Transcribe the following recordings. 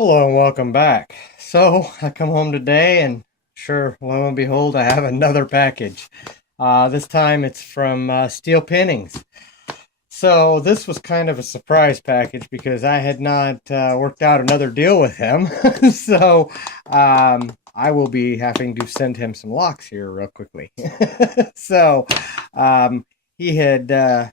Hello and welcome back. So I come home today and sure, lo and behold, I have another package. This time it's from Steel Pinnings. So this was kind of a surprise package because I had not worked out another deal with him. So I will be having to send him some locks here real quickly. So um, he had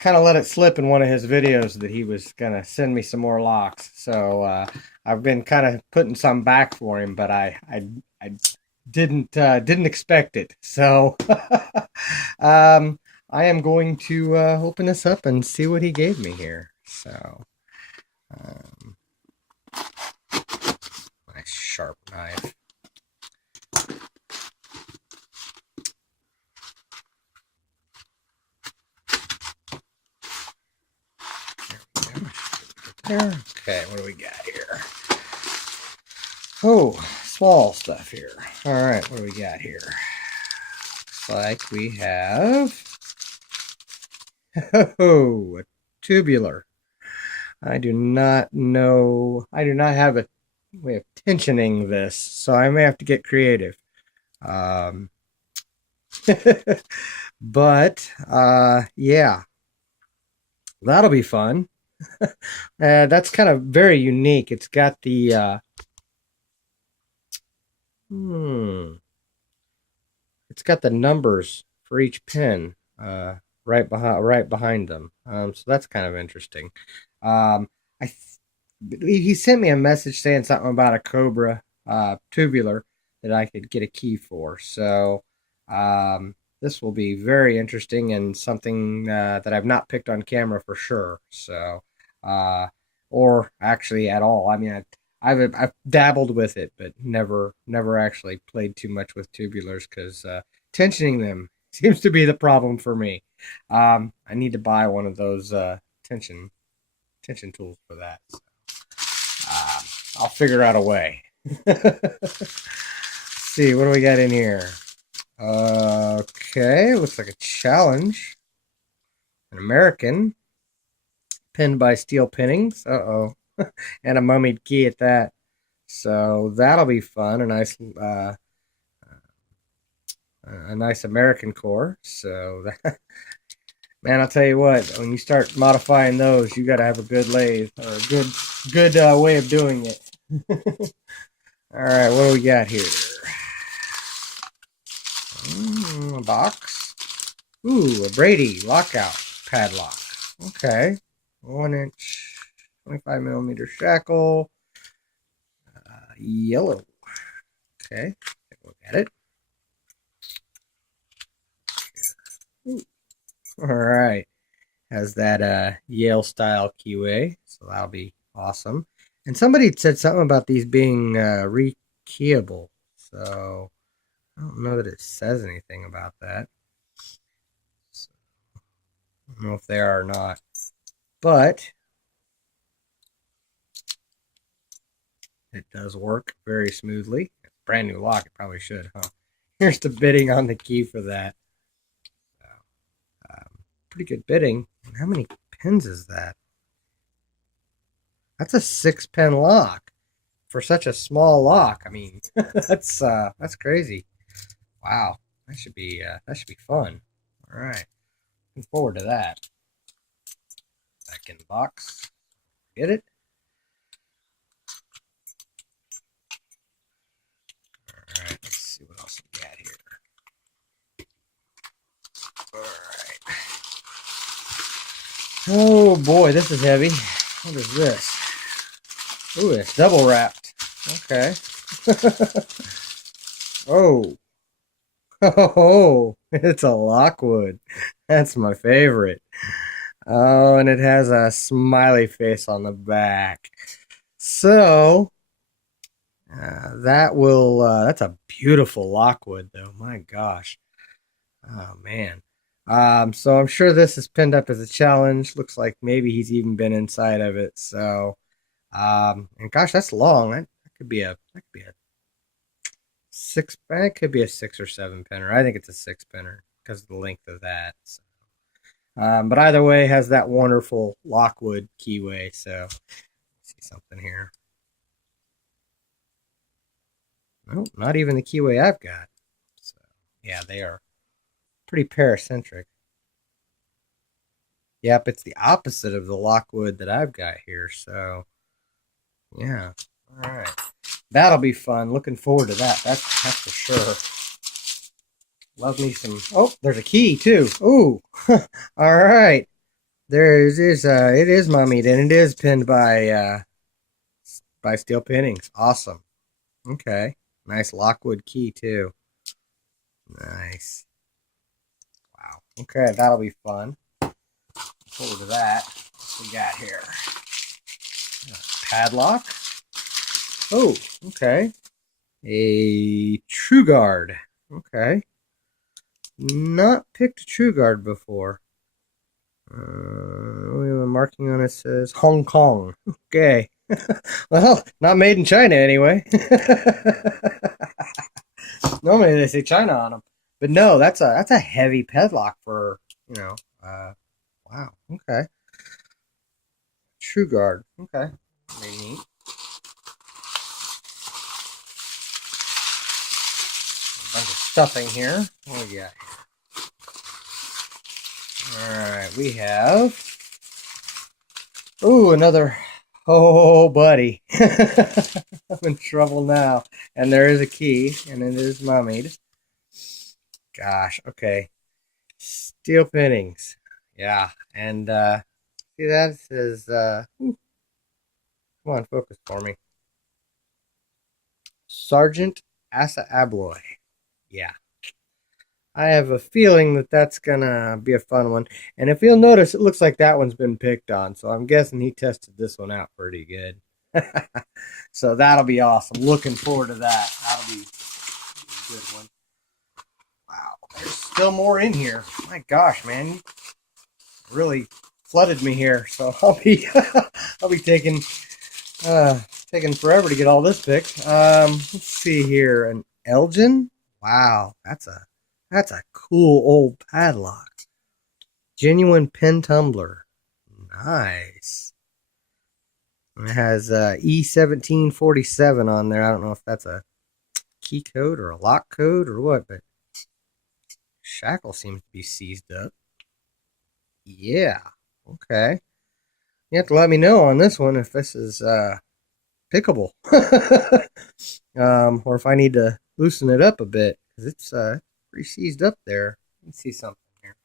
kind of let it slip in one of his videos that he was gonna send me some more locks. So I've been kind of putting some back for him, but I didn't expect it. So um, I am going to open this up and see what he gave me here. So um, nice sharp knife. There. Okay, what do we got here? Oh, small stuff here. All right, what do we got here? Looks like we have a tubular. I do not know. I do not have a way of tensioning this, so I may have to get creative. Um, but yeah, that'll be fun. That's kind of very unique. It's got the hmm, it's got the numbers for each pin right behind them. So that's kind of interesting. I believe he sent me a message saying something about a Cobra tubular that I could get a key for. So this will be very interesting and something that I've not picked on camera for sure. So uh, or actually at all. I mean, I've dabbled with it, but never actually played too much with tubulars because tensioning them seems to be the problem for me. I need to buy one of those tension tools for that. So, I'll figure out a way. See, what do we got in here? Okay, looks like a challenge. An American, pinned by Steel Pinnings. Uh-oh. And a mummied key at that. So that'll be fun. A nice American core. So that, man, I'll tell you what, when you start modifying those, you got to have a good lathe or a good way of doing it. All right, what do we got here? A box. Ooh, a Brady lockout padlock. Okay, 1 inch, 25 millimeter shackle. Yellow. Okay, take a look at it. Ooh. All right. Has that Yale style keyway, so that'll be awesome. And somebody said something about these being rekeyable, so I don't know that it says anything about that. So, I don't know if they are or not, but it does work very smoothly. Brand new lock, it probably should, huh? Here's the bidding on the key for that. So, pretty good bidding. How many pins is that? That's a 6-pin lock for such a small lock. I mean, that's crazy. Wow, that should be fun. All right, looking forward to that. Back in the box. Get it? All right, let's see what else we got here. All right. Oh boy, this is heavy. What is this? Ooh, it's double wrapped. Okay. Oh. Oh, it's a Lockwood. That's my favorite. Oh, and it has a smiley face on the back. So, that's a beautiful Lockwood, though. My gosh. Oh, man. So I'm sure this is pinned up as a challenge. Looks like maybe he's even been inside of it. So, and gosh, that's long. That could be a six, that could be a 6 or 7 pinner. I think it's a 6 pinner because of the length of that. So. But either way, has that wonderful Lockwood keyway. So, see something here. Oh, not even the keyway I've got. So, yeah, they are pretty paracentric. Yep, it's the opposite of the lockwood that I've got here. So, yeah. All right. That'll be fun. Looking forward to that. That's for sure. Love me some. Oh, there's a key too. Ooh. All right. There is it is mummied and it is pinned by Steel Pinnings. Awesome. Okay. Nice lockwood key too. Nice. Wow. Okay, that'll be fun. Forward to that. What we got here? Padlock. Oh, okay. A TruGaurd. Okay. Not picked a TruGaurd before. Marking on it says Hong Kong. Okay. Well, not made in China anyway. Normally they say China on them, but no, that's a heavy padlock for wow. Okay. TruGaurd. Okay. Very neat. A bunch of stuffing here. What do we got here? Alright, we have another. Oh, buddy. I'm in trouble now. And there is a key, and it is mummied. Gosh, okay. Steel Pinnings. Yeah, and see that? It says, come on, focus for me. Sergeant Asa Abloy. Yeah. I have a feeling that that's gonna be a fun one. And if you'll notice, it looks like that one's been picked on. So I'm guessing he tested this one out pretty good. So that'll be awesome. Looking forward to that. That'll be a good one. Wow, there's still more in here. My gosh, man, you really flooded me here. So I'll be taking forever to get all this picked. Let's see here, an Elgin. Wow, that's a cool old padlock. Genuine pin tumbler. Nice. It has E1747 on there. I don't know if that's a key code or a lock code or what, but shackle seems to be seized up. Yeah. Okay. You have to let me know on this one if this is pickable. Or if I need to loosen it up a bit, because it's pretty seized up there. Let's see something here.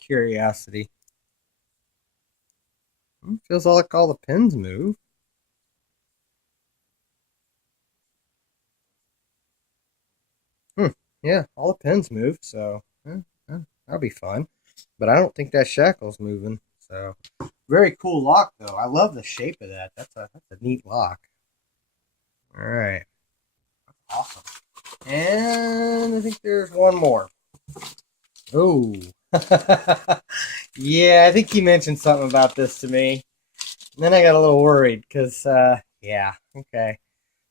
Curiosity. Feels like all the pins move. Yeah, all the pins move, so that'll be fun. But I don't think that shackle's moving. So very cool lock though. I love the shape of that. That's a neat lock. All right. Awesome. And I think there's one more. Oh. Yeah, I think he mentioned something about this to me. And then I got a little worried because, yeah, okay.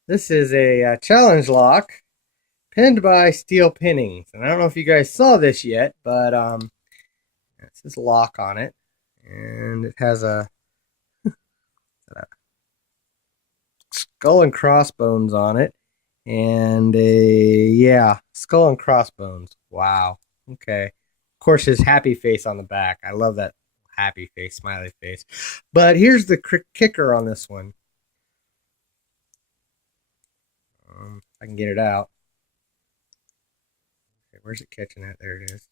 This is a challenge lock pinned by Steel Pinnings. And I don't know if you guys saw this yet, but it says lock on it. And it has a skull and crossbones on it. And yeah, skull and crossbones. Wow. Okay. Of course, his happy face on the back. I love that happy face, smiley face. But here's the kicker on this one. I can get it out. Okay, where's it catching at? There it is.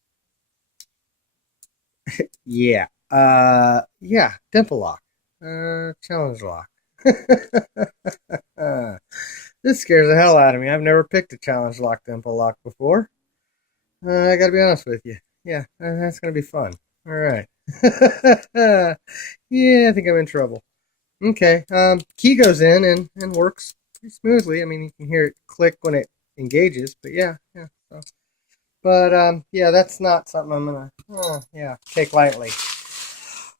Yeah. Yeah, dimple lock. Challenge lock. This scares the hell out of me. I've never picked a challenge lock dimple lock before. I gotta be honest with you. Yeah, that's gonna be fun. All right. Yeah, I think I'm in trouble. Okay. Key goes in and works pretty smoothly. I mean, you can hear it click when it engages, but yeah. So. But yeah, that's not something I'm gonna take lightly.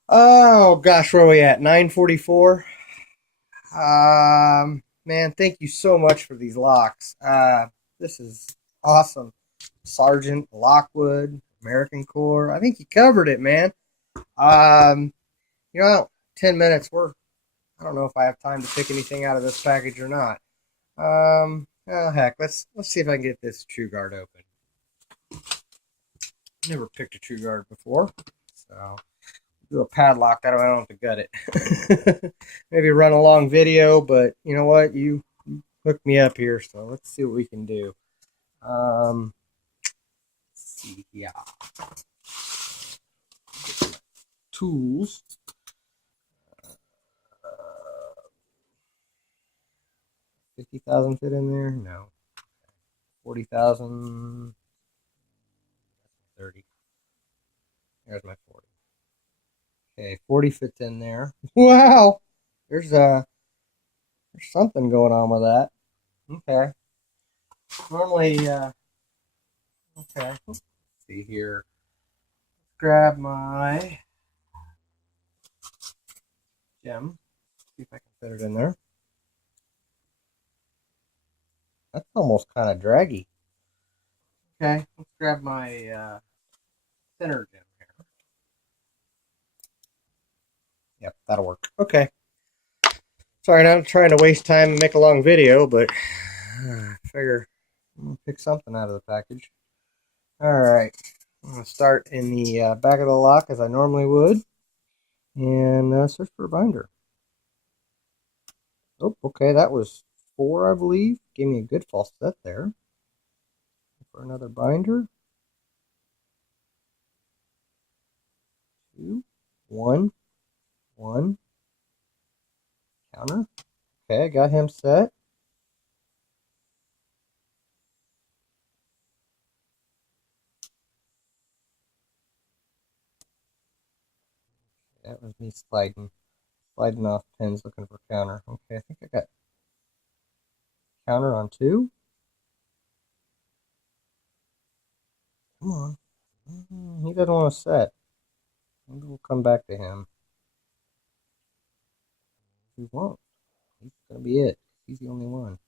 Oh gosh, where are we at? 9:44. Man, thank you so much for these locks. This is awesome. Sergeant, Lockwood, American Core. I think you covered it, man. 10 minutes. I don't know if I have time to pick anything out of this package or not. Oh heck, let's see if I can get this TruGuard open. Never picked a TruGuard before, so do a padlock. That way I don't have to gut it. Maybe run a long video, but you know what? You hooked me up here, so let's see what we can do. Let's see, yeah. Tools. 50,000 fit in there? No. 40,000. 30. There's my 40. Okay, 40 fits in there. Wow! There's something going on with that. Okay. Normally, okay. Let's see here. Grab my gem. See if I can fit it in there. That's almost kind of draggy. Okay, let's grab my center gem here. Yep, that'll work. Okay. Sorry, not trying to waste time and make a long video, but I figure I'm going to pick something out of the package. Alright, I'm going to start in the back of the lock as I normally would, and search for a binder. Oh, okay, that was 4, I believe. Gave me a good false set there. For another binder. 2, 1, 1. Counter. Okay, I got him set. That was me sliding off pins looking for counter. Okay, I think I got counter on 2. Come on. He doesn't want to set. Maybe we'll come back to him. He won't. He's going to be it. He's the only one.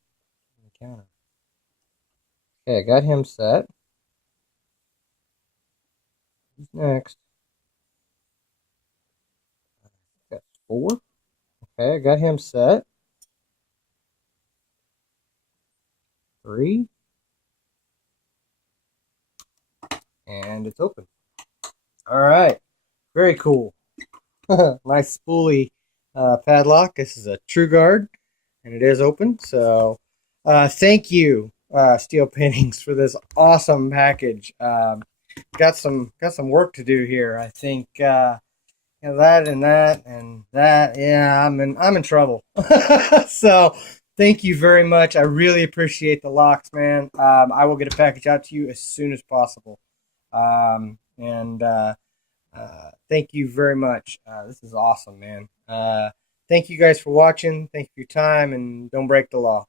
Counter. Okay, I got him set. Who's next? Got 4. Okay, I got him set. 3. And it's open. All right. Very cool. Nice spoolie padlock. This is a TruGuard, and it is open. So thank you, Steel Pinnings, for this awesome package. Got some work to do here. I think you know, that and that and that. Yeah, I'm in trouble. So thank you very much. I really appreciate the locks, man. I will get a package out to you as soon as possible. And thank you very much. This is awesome, man. Thank you guys for watching. Thank you for your time, and don't break the law.